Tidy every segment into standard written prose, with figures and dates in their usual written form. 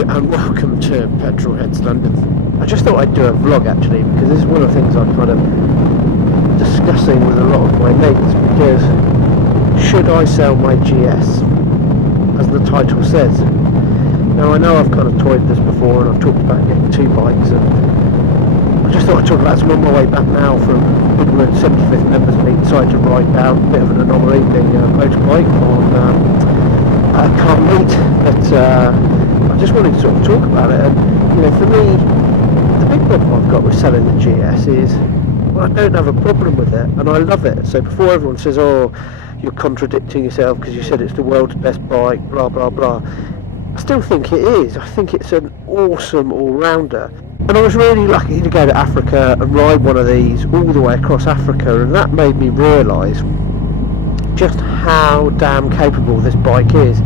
Hello and welcome to Petrolheads London. I just thought I'd do a vlog actually, because this is one of the things I'm kind of discussing with a lot of my mates, because should I sell my GS, as the title says. Now I know I've kind of toyed this before and I've talked about getting two bikes, and I just thought I'd talk about some on my way back now from Goodwood 75th members meet. Decided to ride down, a bit of an anomaly being a motorbike on a car meet, but I just wanted to sort of talk about it. And you know, for me, the big problem I've got with selling the GS is, well, I don't have a problem with it and I love it. So before everyone says, oh, you're contradicting yourself because you said it's the world's best bike, blah blah blah, I still think it is. I think it's an awesome all-rounder. And I was really lucky to go to Africa and ride one of these all the way across Africa, and that made me realise just how damn capable this bike is.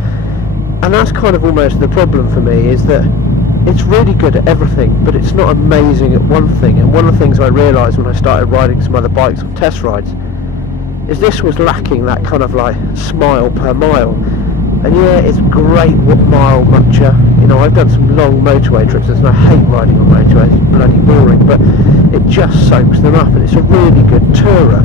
And that's kind of almost the problem for me, is that it's really good at everything, but it's not amazing at one thing. And one of the things I realised when I started riding some other bikes on test rides is this was lacking that kind of like smile per mile. And yeah, it's great mile muncher. You know, I've done some long motorway trips and I hate riding on motorways, it's bloody boring, but it just soaks them up and it's a really good tourer.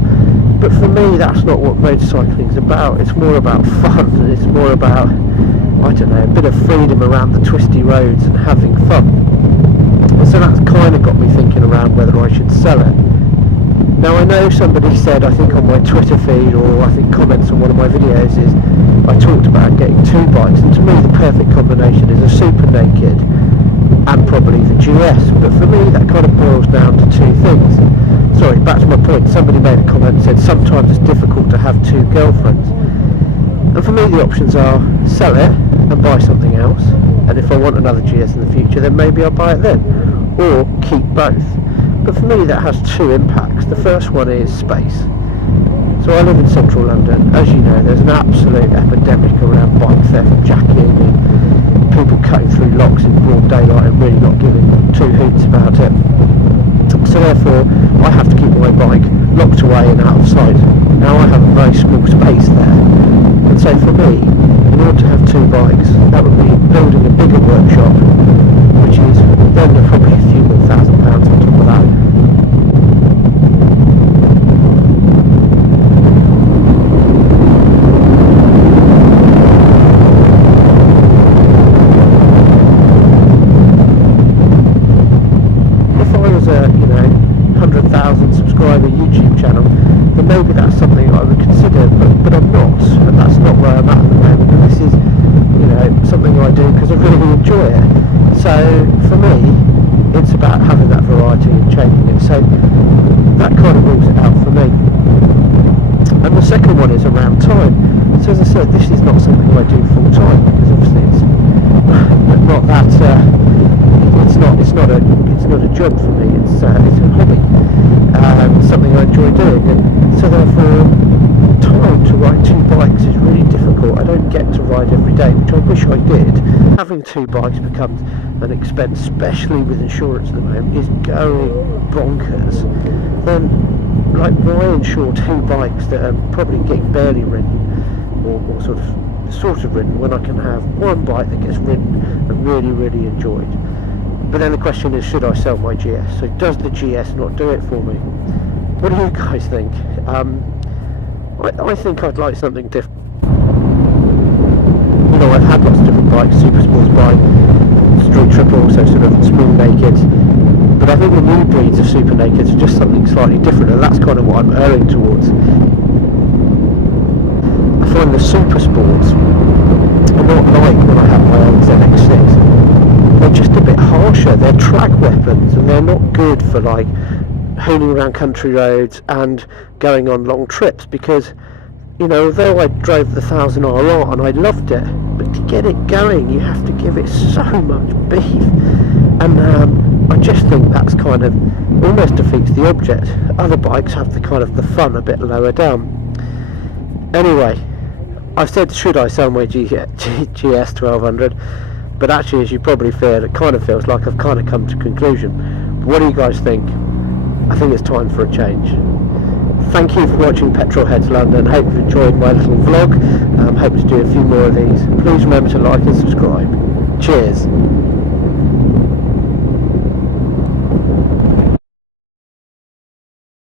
But for me, that's not what motorcycling is about. It's more about fun, and it's more about, I don't know, a bit of freedom around the twisty roads and having fun. And so that's kind of got me thinking around whether I should sell it. Now I know somebody said, I think on my Twitter feed, or I think comments on one of my videos, is I talked about getting two bikes, and to me the perfect combination is a Super Naked and probably the GS. But for me that kind of boils down to two things. Sorry, back to my point, somebody made a comment and said sometimes it's difficult to have two girlfriends. And for me the options are sell it and buy something else, and if I want another GS in the future then maybe I'll buy it then, or keep both. But for me that has two impacts. The first one is space. So I live in central London. As you know, there's an absolute epidemic around bike theft, jacking, and people cutting through locks in broad daylight and really not giving two hoots about it. So therefore I have to keep my bike locked away and out of sight. Now I have a very small space there, and so for me, in order to have two bikes, that would be building a bigger workshop, which is then probably a few more £1,000 on top of that. Subscriber YouTube channel, then maybe that's something I would consider, but I'm not, and that's not where I'm at the moment. And this is, you know, something I do because I really enjoy it. So for me, it's about having that variety and changing it. So that kind of rules it out for me. And the second one is around time. So as I said, this is not something I do full time, because obviously it's not that. It's not a job for me. It's a hobby. Something I enjoy doing, and so therefore time to ride two bikes is really difficult. I don't get to ride every day, which I wish I did. Having two bikes becomes an expense, especially with insurance at the moment, is going bonkers. Then, like, why insure two bikes that are probably getting barely ridden, or sort of ridden, when I can have one bike that gets ridden and really enjoyed? But then the question is, should I sell my GS? So does the GS not do it for me? What do you guys think? I think I'd like something different. You know, I've had lots of different bikes, super sports bike, street triple, so sort of small nakeds. But I think the new breeds of super nakeds are just something slightly different, and that's kind of what I'm erring towards. I find the super sports are not like when I have my old ZX6. They're just a bit harsher. They're track weapons, and they're not good for like hooning around country roads and going on long trips, because, you know, although I drove the 1000RR and I loved it, but to get it going you have to give it so much beef, and I just think that's kind of almost defeats the object. Other bikes have the fun a bit lower down. Anyway, I've said should I sell my GS 1200, but actually, as you probably feel, it kind of feels like I've kind of come to conclusion. But what do you guys think? I think it's time for a change. Thank you for watching Petrolheads London. Hope you've enjoyed my little vlog. Hope to do a few more of these. Please remember to like and subscribe. Cheers.